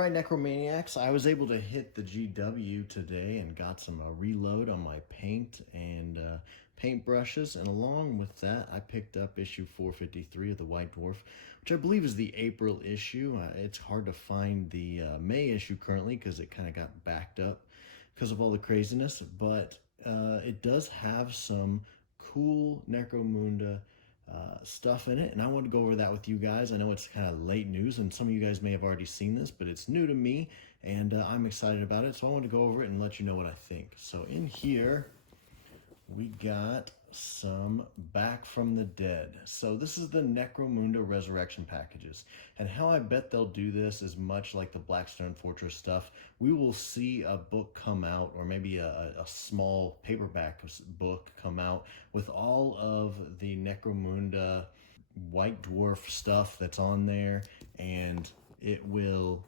Alright, Necromaniacs, I was able to hit the GW today and got some reload on my paint and paint brushes, and along with that I picked up issue 453 of the White Dwarf, which I believe is the April issue. It's hard to find the May issue currently because it kind of got backed up because of all the craziness, but it does have some cool Necromunda stuff in it, and I want to go over that with you guys. I know it's kind of late news, and some of you guys may have already seen this, but it's new to me, and I'm excited about it, so I want to go over it and let you know what I think. So in here, we got some Back from the Dead. So this is the Necromunda Resurrection packages, and how I bet they'll do this is much like the Blackstone Fortress stuff. We will see a book come out, or maybe a small paperback book come out with all of the Necromunda White Dwarf stuff that's on there, and it will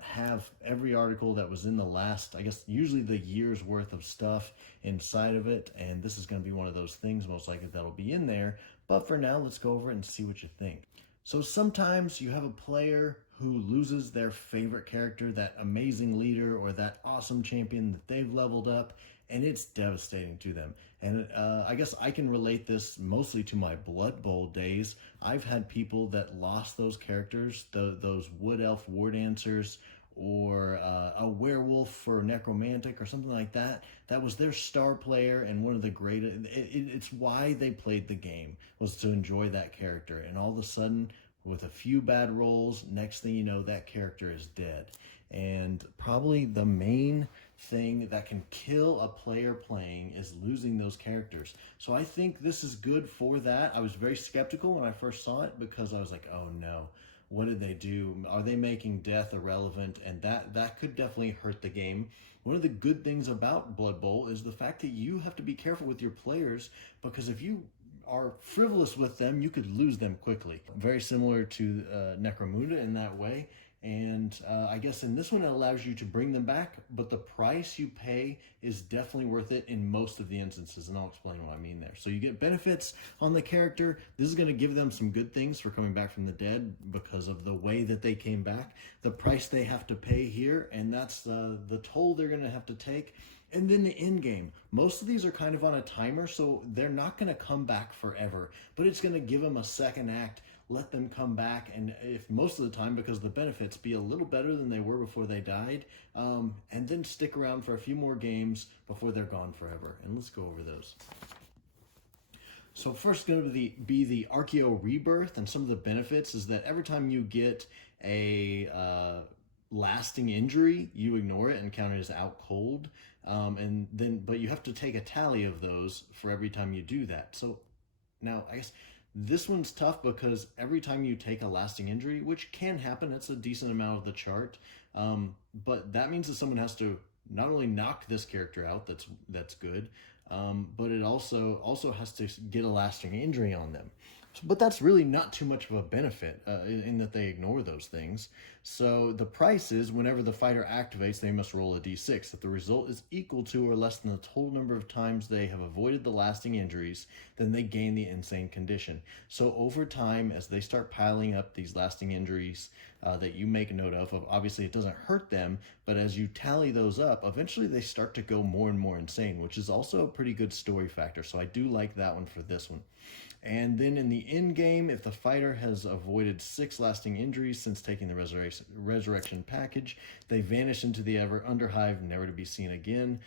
have every article that was in the last, I guess, usually the year's worth of stuff inside of it, and this is going to be one of those things most likely that'll be in there. But for now, let's go over it and see what you think. So sometimes you have a player who loses their favorite character, that amazing leader or that awesome champion that they've leveled up, and it's devastating to them. And I guess I can relate this mostly to my Blood Bowl days. I've had people that lost those characters, those Wood Elf War Dancers, or a werewolf for Necromantic or something like that. That was their star player and one of the greatest. It's why they played the game, was to enjoy that character. And all of a sudden, with a few bad rolls, next thing you know, that character is dead. And probably the main thing that can kill a player playing is losing those characters. So I think this is good for that. I was very skeptical when I first saw it because I was like, oh no, what did they do? Are they making death irrelevant? And that could definitely hurt the game. One of the good things about Blood Bowl is the fact that you have to be careful with your players, because if you are frivolous with them, you could lose them quickly. Very similar to Necromunda in that way. And I guess in this one, it allows you to bring them back, but the price you pay is definitely worth it in most of the instances, and I'll explain what I mean there. So you get benefits on the character. This is going to give them some good things for coming back from the dead because of the way that they came back, the price they have to pay here, and that's the toll they're going to have to take. And then the end game. Most of these are kind of on a timer, so they're not going to come back forever, but it's going to give them a second act, let them come back, and if most of the time, because the benefits, be a little better than they were before they died, and then stick around for a few more games before they're gone forever. And let's go over those. So first going to be the Archeo-Rebirth, and some of the benefits is that every time you get a lasting injury, you ignore it and count it as out cold, but you have to take a tally of those for every time you do that. So now I guess this one's tough because every time you take a lasting injury, which can happen, it's a decent amount of the chart, but that means that someone has to not only knock this character out, that's good, but it also has to get a lasting injury on them. But that's really not too much of a benefit in that they ignore those things. So the price is whenever the fighter activates, they must roll a d6. If the result is equal to or less than the total number of times they have avoided the lasting injuries, then they gain the insane condition. So over time, as they start piling up these lasting injuries that you make a note of, obviously it doesn't hurt them, but as you tally those up, eventually they start to go more and more insane, which is also a pretty good story factor. So I do like that one for this one. And then in the end game, if the fighter has avoided 6 lasting injuries since taking the resurrection package, they vanish into the Underhive, never to be seen again,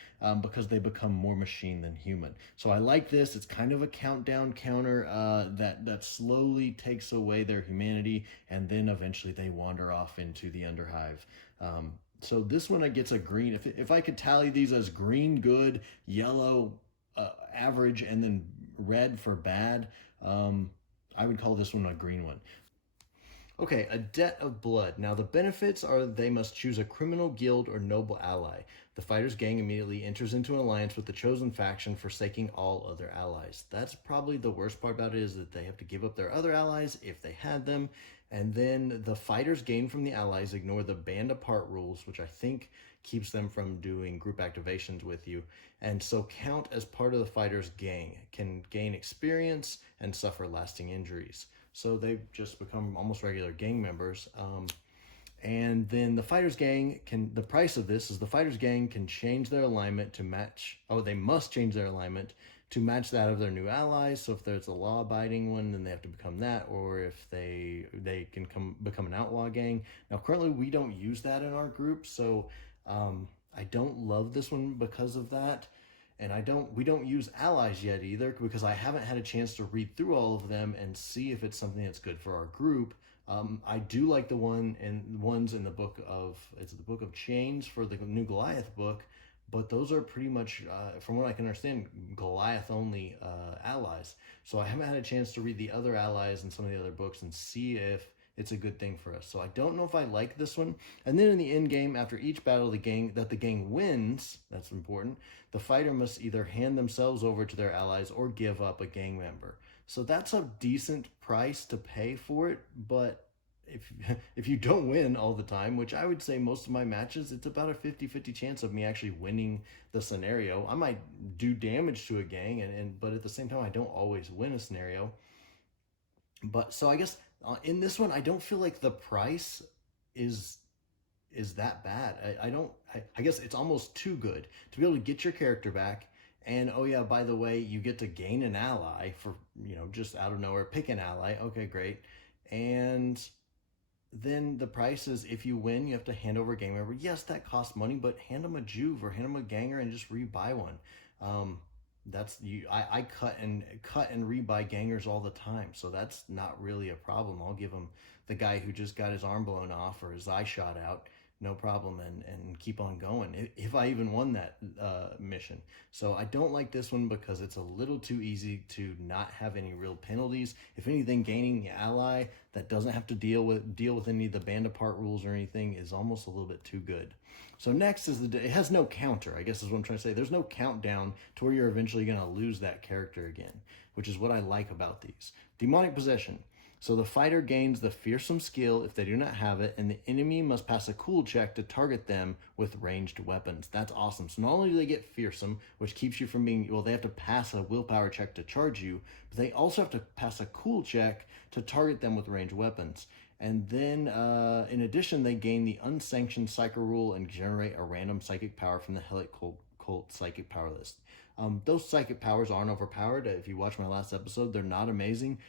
because they become more machine than human. So I like this. It's kind of a countdown counter that slowly takes away their humanity, and then eventually they wander off into the Underhive. So this one gets a green. If I could tally these as green good, yellow average, and then red for bad, I would call this one a green one. Okay, a debt of blood. Now the benefits are they must choose a criminal guild or noble ally. The fighter's gang immediately enters into an alliance with the chosen faction, forsaking all other allies. That's probably the worst part about it, is that they have to give up their other allies if they had them. And then the fighters gain from the allies ignore the band apart rules, which I think keeps them from doing group activations with you, and so count as part of the fighter's gang, can gain experience and suffer lasting injuries. So they've just become almost regular gang members. And then the Fighters Gang the price of this is the Fighters Gang can change their alignment to match, they must change their alignment to match that of their new allies. So if there's a law-abiding one, then they have to become that, or if they can become an outlaw gang. Now, currently, we don't use that in our group, so I don't love this one because of that. And we don't use allies yet either, because I haven't had a chance to read through all of them and see if it's something that's good for our group. I do like the ones in the book of Chains for the new Goliath book, but those are pretty much, from what I can understand, Goliath only allies. So I haven't had a chance to read the other allies and some of the other books and see if it's a good thing for us. So I don't know if I like this one. And then in the end game, after each battle the gang wins, that's important, the fighter must either hand themselves over to their allies or give up a gang member. So that's a decent price to pay for it, but if you don't win all the time, which I would say most of my matches, it's about a 50-50 chance of me actually winning the scenario. I might do damage to a gang, but at the same time, I don't always win a scenario. But so I guess in this one, I don't feel like the price is that bad. I guess it's almost too good to be able to get your character back. And oh yeah, by the way, you get to gain an ally for, just out of nowhere, pick an ally. Okay, great. And then the price is, if you win, you have to hand over a gang member. Yes, that costs money, but hand them a Juve or hand them a Ganger and just rebuy one. I cut and rebuy Gangers all the time, so that's not really a problem. I'll give him the guy who just got his arm blown off or his eye shot out, no problem, and keep on going if I even won that mission. So I don't like this one because it's a little too easy to not have any real penalties. If anything, gaining the ally that doesn't have to deal with any of the band apart rules or anything is almost a little bit too good. So next is it has no counter, I guess is what I'm trying to say. There's no countdown to where you're eventually going to lose that character again, which is what I like about these. Demonic Possession. So the fighter gains the fearsome skill if they do not have it, and the enemy must pass a cool check to target them with ranged weapons. That's awesome. So not only do they get fearsome, which keeps you from being, they have to pass a willpower check to charge you, but they also have to pass a cool check to target them with ranged weapons. And then, in addition, they gain the unsanctioned psycho rule and generate a random psychic power from the Hellic Cult psychic power list. Those psychic powers aren't overpowered. If you watch my last episode, they're not amazing.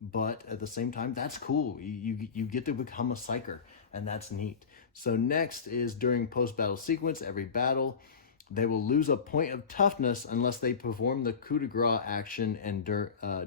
But at the same time, that's cool. You get to become a psyker, and that's neat. So next is during post-battle sequence, every battle, they will lose a point of toughness unless they perform the coup de grace action and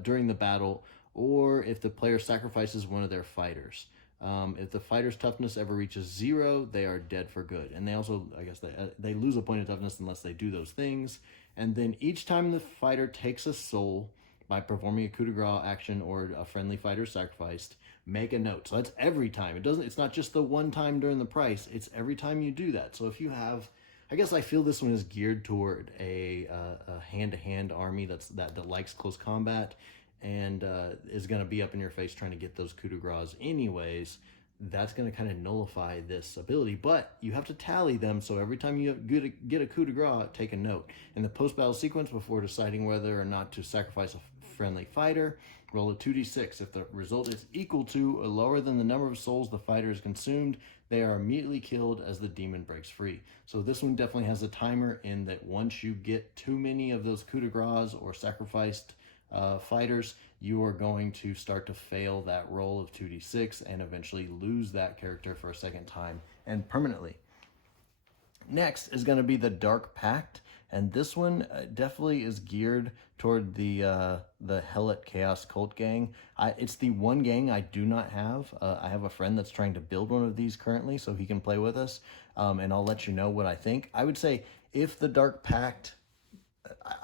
during the battle, or if the player sacrifices one of their fighters. If the fighter's toughness ever reaches 0, they are dead for good. And they also, I guess, they lose a point of toughness unless they do those things. And then each time the fighter takes a soul by performing a coup de grace action or a friendly fighter sacrificed, make a note. So that's every time. It's not just the one time during the price. It's every time you do that. So if you have, I guess I feel this one is geared toward a hand-to-hand army that likes close combat and is going to be up in your face trying to get those coup de grace anyways. That's going to kind of nullify this ability, but you have to tally them. So every time you get a coup de grace, take a note. In the post-battle sequence, before deciding whether or not to sacrifice a friendly fighter, roll a 2d6. If the result is equal to or lower than the number of souls the fighter is consumed, they are immediately killed as the demon breaks free. So this one definitely has a timer in that once you get too many of those coup de grace or sacrificed fighters, you are going to start to fail that roll of 2d6 and eventually lose that character for a second time and permanently. Next is going to be the Dark Pact, and this one definitely is geared toward the Hellic Chaos Cult gang. It's the one gang I do not have. I have a friend that's trying to build one of these currently so he can play with us, and I'll let you know what I think. I would say if the Dark Pact,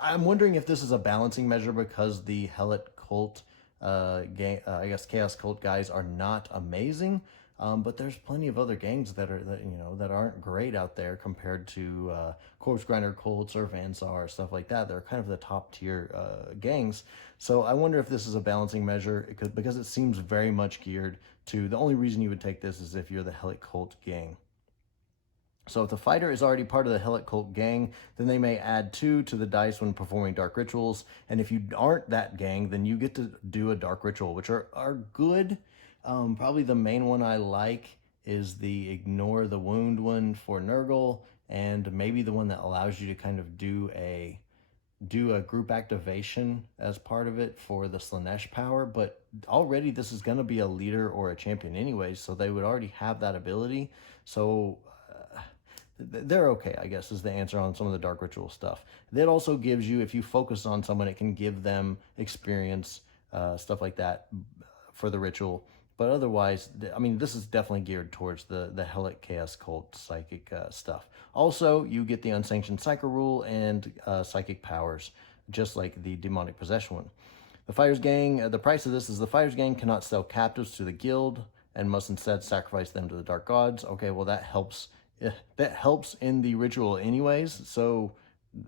I'm wondering if this is a balancing measure because the Hellic Cult gang, I guess Chaos Cult guys are not amazing, but there's plenty of other gangs that aren't great out there compared to Corpse Grinder Cults or Vansar, stuff like that. They're kind of the top tier gangs. So I wonder if this is a balancing measure because it seems very much geared to, the only reason you would take this is if you're the Hellic Cult gang. So if the fighter is already part of the Hellic Cult gang, then they may add 2 to the dice when performing dark rituals. And if you aren't that gang, then you get to do a dark ritual, which are good. Probably the main one I like is the ignore the wound one for Nurgle, and maybe the one that allows you to kind of do a group activation as part of it for the Slanesh power. But already this is going to be a leader or a champion anyway, so they would already have that ability. So they're okay, I guess, is the answer on some of the Dark Ritual stuff. That also gives you, if you focus on someone, it can give them experience, stuff like that for the ritual. But otherwise, I mean, this is definitely geared towards the Hellic Chaos Cult psychic stuff. Also, you get the Unsanctioned Psycho Rule and psychic powers, just like the Demonic Possession one. The Fighters Gang, the price of this is the Fighters Gang cannot sell captives to the guild and must instead sacrifice them to the Dark Gods. Okay, well, that helps. That helps in the ritual anyways. So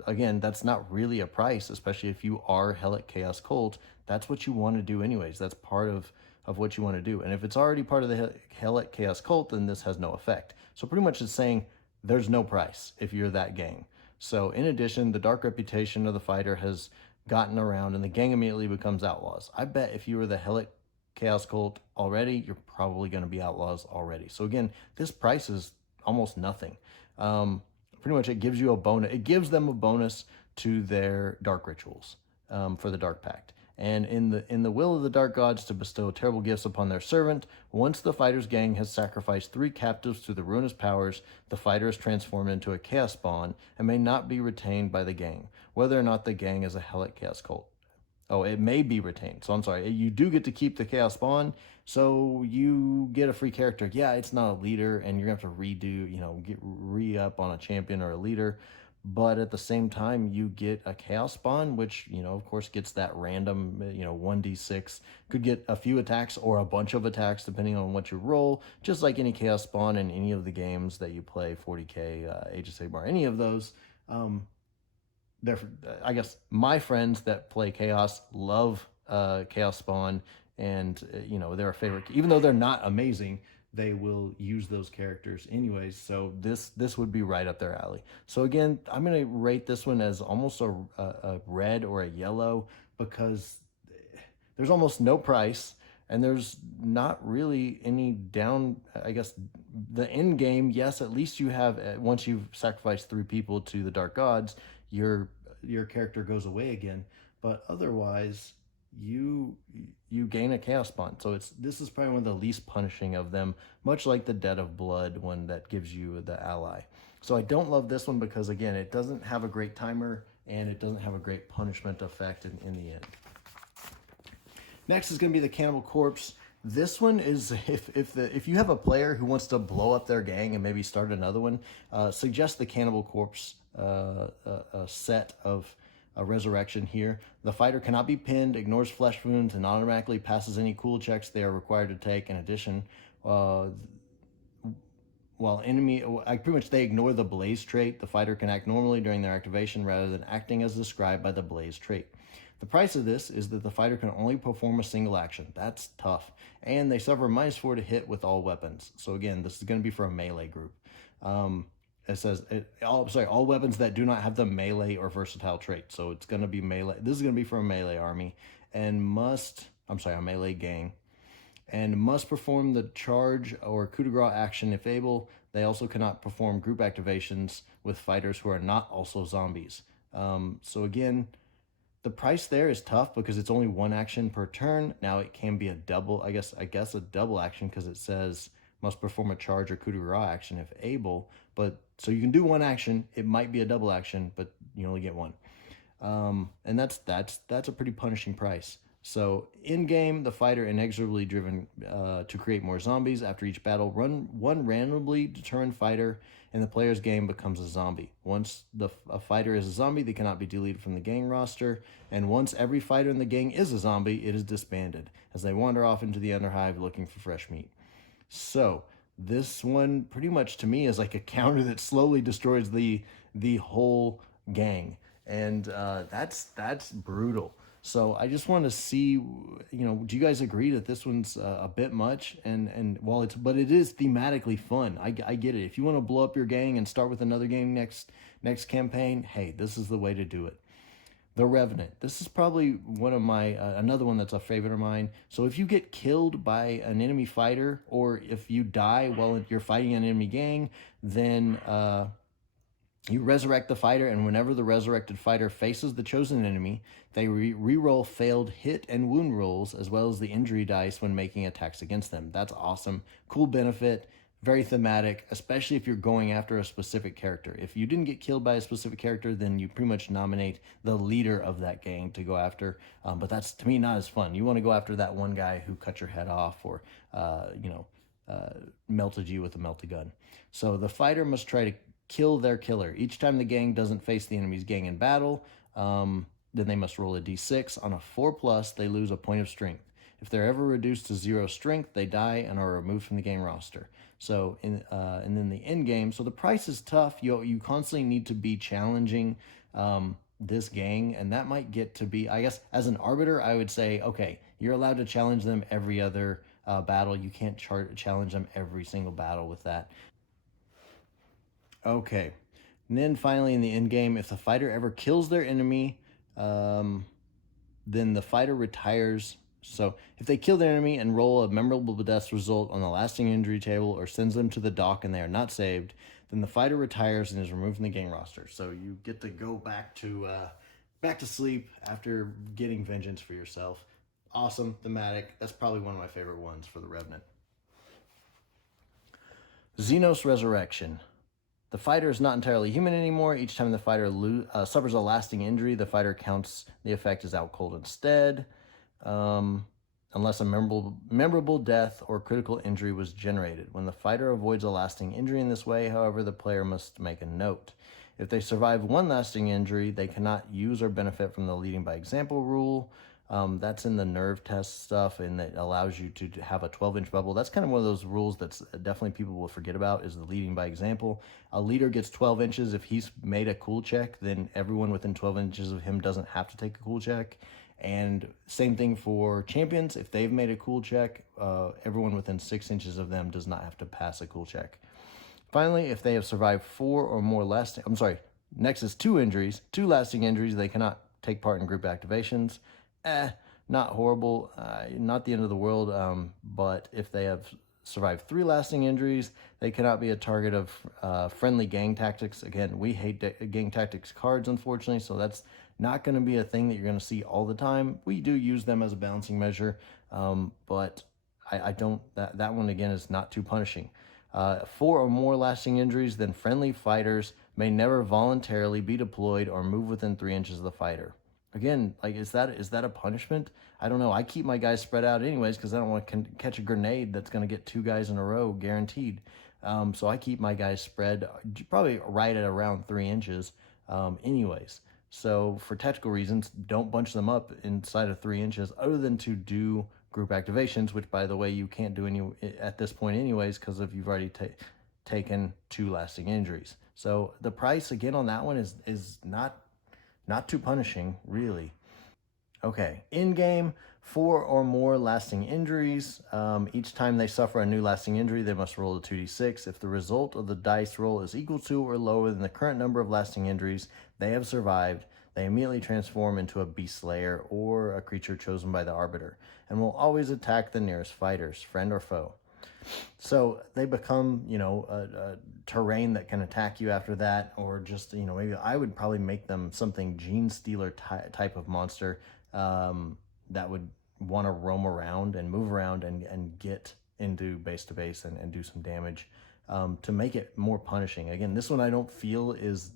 again, that's not really a price, especially if you are Hellic Chaos Cult. That's what you want to do anyways. That's part of what you want to do. And if it's already part of the Hellic Chaos Cult, then this has no effect. So pretty much it's saying there's no price if you're that gang. So in addition, the dark reputation of the fighter has gotten around and the gang immediately becomes outlaws. I bet if you were the Hellic Chaos Cult already, you're probably going to be outlaws already. So again, this price is almost nothing. Pretty much it gives you a bonus. It gives them a bonus to their dark rituals for the Dark Pact. And in the will of the Dark Gods to bestow terrible gifts upon their servant, once the fighter's gang has sacrificed 3 captives to the ruinous powers, the fighter is transformed into a chaos spawn and may not be retained by the gang, whether or not the gang is a Hellic Chaos Cult. Oh, it may be retained. So I'm sorry. You do get to keep the Chaos Spawn, so you get a free character. Yeah, it's not a leader, and you're going to have to redo, get re-up on a champion or a leader. But at the same time, you get a Chaos Spawn, which, of course, gets that random, 1d6. Could get a few attacks or a bunch of attacks, depending on what you roll. Just like any Chaos Spawn in any of the games that you play, 40k, Age of Sigmar, any of those. I guess my friends that play Chaos love Chaos Spawn, and they're a favorite. Even though they're not amazing, they will use those characters anyways. So this would be right up their alley. So again, I'm gonna rate this one as almost a red or a yellow, because there's almost no price. And there's not really any down, I guess, the end game. Yes, at least you have, once you've sacrificed 3 people to the Dark Gods, your character goes away again. But otherwise, you gain a Chaos Spawn. So this is probably one of the least punishing of them, much like the Debt of Blood one that gives you the ally. So I don't love this one because, again, it doesn't have a great timer and it doesn't have a great punishment effect in the end. Next is going to be the Cannibal Corpse. This one is, if you have a player who wants to blow up their gang and maybe start another one, suggest the Cannibal Corpse set of Resurrection here. The fighter cannot be pinned, ignores flesh wounds, and automatically passes any cool checks they are required to take. In addition, while pretty much they ignore the Blaze trait, the fighter can act normally during their activation rather than acting as described by the Blaze trait. The price of this is that the fighter can only perform a single action. That's tough. And they suffer -4 to hit with all weapons. So again, this is going to be for a melee group. It says, all weapons that do not have the melee or versatile trait. So it's going to be melee. This is going to be for a melee army. And a melee gang. And must perform the charge or coup de grace action if able. They also cannot perform group activations with fighters who are not also zombies. So again, the price there is tough because it's only 1 action per turn. Now it can be a double, I guess a double action, because it says must perform a charge or coup de grace action if able. But so you can do 1 action. It might be a double action, but you only get 1. And that's a pretty punishing price. So in game, the fighter inexorably driven to create more zombies after each battle. Run 1 randomly determined fighter in the player's game becomes a zombie. Once a fighter is a zombie, they cannot be deleted from the gang roster. And once every fighter in the gang is a zombie, it is disbanded as they wander off into the Underhive looking for fresh meat. So this one pretty much to me is like a counter that slowly destroys the whole gang. And that's brutal. So I just want to see, do you guys agree that this one's a bit much? And while but it is thematically fun. I get it. If you want to blow up your gang and start with another gang next campaign, hey, this is the way to do it. The Revenant. This is probably one of my, another one that's a favorite of mine. So if you get killed by an enemy fighter, or if you die while you're fighting an enemy gang, then you resurrect the fighter, and whenever the resurrected fighter faces the chosen enemy, they re-roll failed hit and wound rolls, as well as the injury dice when making attacks against them. That's awesome. Cool benefit. Very thematic, especially if you're going after a specific character. If you didn't get killed by a specific character, then you pretty much nominate the leader of that gang to go after. But that's, to me, not as fun. You want to go after that one guy who cut your head off, or, melted you with a melted gun. So the fighter must try to kill their killer. Each time the gang doesn't face the enemy's gang in battle, then they must roll a d6. On a 4+, they lose a point of strength. If they're ever reduced to 0 strength, they die and are removed from the gang roster. So, and then the end game. So the price is tough. You constantly need to be challenging this gang, and that might get to be, I guess, as an arbiter, I would say, okay, you're allowed to challenge them every other battle. You can't challenge them every single battle with that. Okay, and then finally in the end game, if the fighter ever kills their enemy, then the fighter retires. So if they kill their enemy and roll a memorable death result on the lasting injury table, or sends them to the dock and they are not saved, then the fighter retires and is removed from the gang roster. So you get to go back to sleep after getting vengeance for yourself. Awesome, thematic. That's probably one of my favorite ones for the Revenant. Xenos Resurrection. The fighter is not entirely human anymore. Each time the fighter suffers a lasting injury, the fighter counts the effect as out cold instead. Unless a memorable death or critical injury was generated. When the fighter avoids a lasting injury in this way, however, the player must make a note. If they survive one lasting injury, they cannot use or benefit from the leading by example rule. That's in the nerve test stuff, and that allows you to have a 12-inch bubble. That's kind of one of those rules that's definitely people will forget about, is the leading by example. A leader gets 12 inches. If he's made a cool check, then everyone within 12 inches of him doesn't have to take a cool check. And same thing for champions. If they've made a cool check, everyone within 6 inches of them does not have to pass a cool check. Finally, if they have survived 4 or more next is 2 injuries, 2 lasting injuries, they cannot take part in group activations. Not horrible, not the end of the world, but if they have survived 3 lasting injuries, they cannot be a target of friendly gang tactics. Again, we hate gang tactics cards, unfortunately, so that's not going to be a thing that you're going to see all the time. We do use them as a balancing measure, but I don't, that one again is not too punishing. 4 or more lasting injuries, then friendly fighters may never voluntarily be deployed or move within 3 inches of the fighter. Again, like, is that a punishment? I don't know. I keep my guys spread out anyways, because I don't want to catch a grenade that's going to get 2 guys in a row guaranteed. So I keep my guys spread probably right at around 3 inches anyways. So for tactical reasons, don't bunch them up inside of 3 inches, other than to do group activations, which, by the way, you can't do any at this point anyways, because you've already taken 2 lasting injuries. So the price again on that one is not too punishing, really. Okay, in game, 4 or more lasting injuries. Each time they suffer a new lasting injury, they must roll a 2d6. If the result of the dice roll is equal to or lower than the current number of lasting injuries they have survived, they immediately transform into a beast slayer or a creature chosen by the arbiter, and will always attack the nearest fighters, friend or foe. So they become, a terrain that can attack you after that, or just, maybe I would probably make them something Gene Stealer type of monster that would want to roam around and move around and get into base to base and do some damage to make it more punishing. Again, this one I don't feel is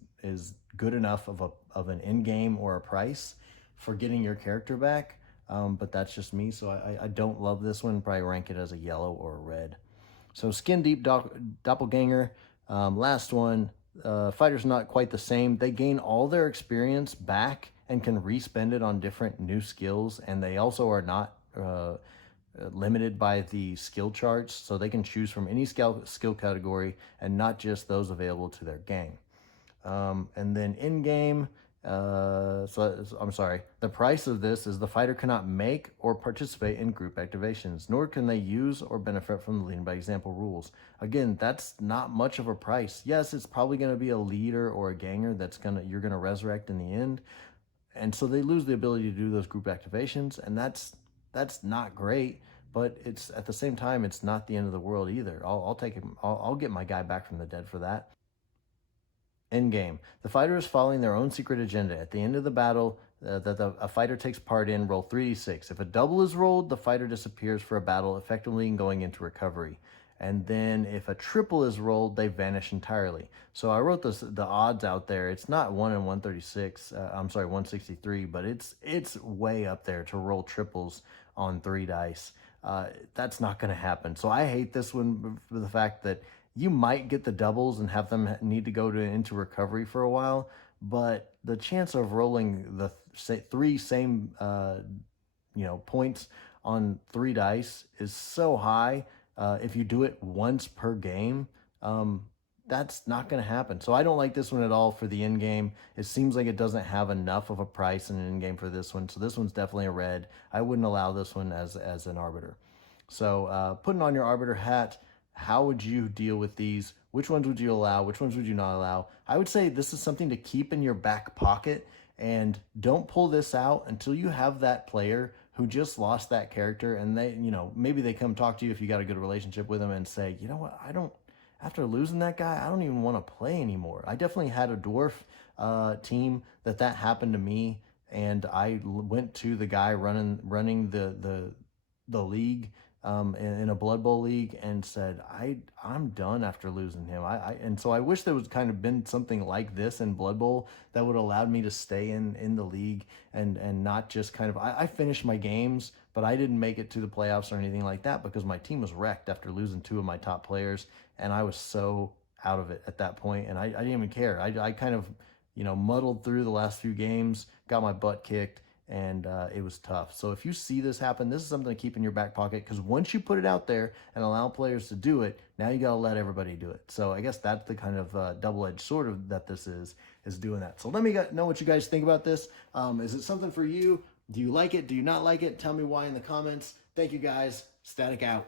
good enough of an end game or a price for getting your character back. But that's just me, so I don't love this one. Probably rank it as a yellow or a red. So Skindeep Doppleganger, last one. Fighter's not quite the same. They gain all their experience back and can respend it on different new skills, and they also are not limited by the skill charts, so they can choose from any skill category and not just those available to their gang. And then in game, the price of this is the fighter cannot make or participate in group activations, nor can they use or benefit from the leading by example rules. Again, that's not much of a price. Yes, it's probably going to be a leader or a ganger you're going to resurrect in the end. and so they lose the ability to do those group activations, and that's not great. But it's at the same time, it's not the end of the world either. I'll take him. I'll get my guy back from the dead for that. Endgame. The fighter is following their own secret agenda. At the end of the battle a fighter takes part in, roll 3d6. If a double is rolled, the fighter disappears for a battle, effectively going into recovery. And then if a triple is rolled, they vanish entirely. So I wrote the odds out there. It's not 1 in 136. I'm sorry, 163, but it's way up there to roll triples on 3 dice. That's not going to happen. So I hate this one for the fact that you might get the doubles and have them need to go into recovery for a while, but the chance of rolling the three same points on 3 dice is so high. If you do it once per game, that's not going to happen. So I don't like this one at all for the end game. It seems like it doesn't have enough of a price in an end game for this one. So this one's definitely a red. I wouldn't allow this one as an arbiter. So putting on your arbiter hat, how would you deal with these? Which ones would you allow? Which ones would you not allow? I would say this is something to keep in your back pocket, and don't pull this out until you have that player who just lost that character, and they, maybe they come talk to you if you got a good relationship with them and say, you know what, after losing that guy, I don't even want to play anymore. I definitely had a dwarf team that happened to me, and I went to the guy running the league in a Blood Bowl league and said, I'm done after losing him. And so I wish there was kind of been something like this in Blood Bowl that would have allowed me to stay in the league and not just kind of, I finished my games, but I didn't make it to the playoffs or anything like that because my team was wrecked after losing 2 of my top players, and I was so out of it at that point, and I didn't even care. I kind of, muddled through the last few games, got my butt kicked, and it was tough. So if you see this happen, this is something to keep in your back pocket, because once you put it out there and allow players to do it, now you got to let everybody do it. So I guess that's the kind of double-edged sword of that this is doing that. So let me know what you guys think about this. Is it something for you? Do you like it? Do you not like it? Tell me why in the comments. Thank you guys. Static out.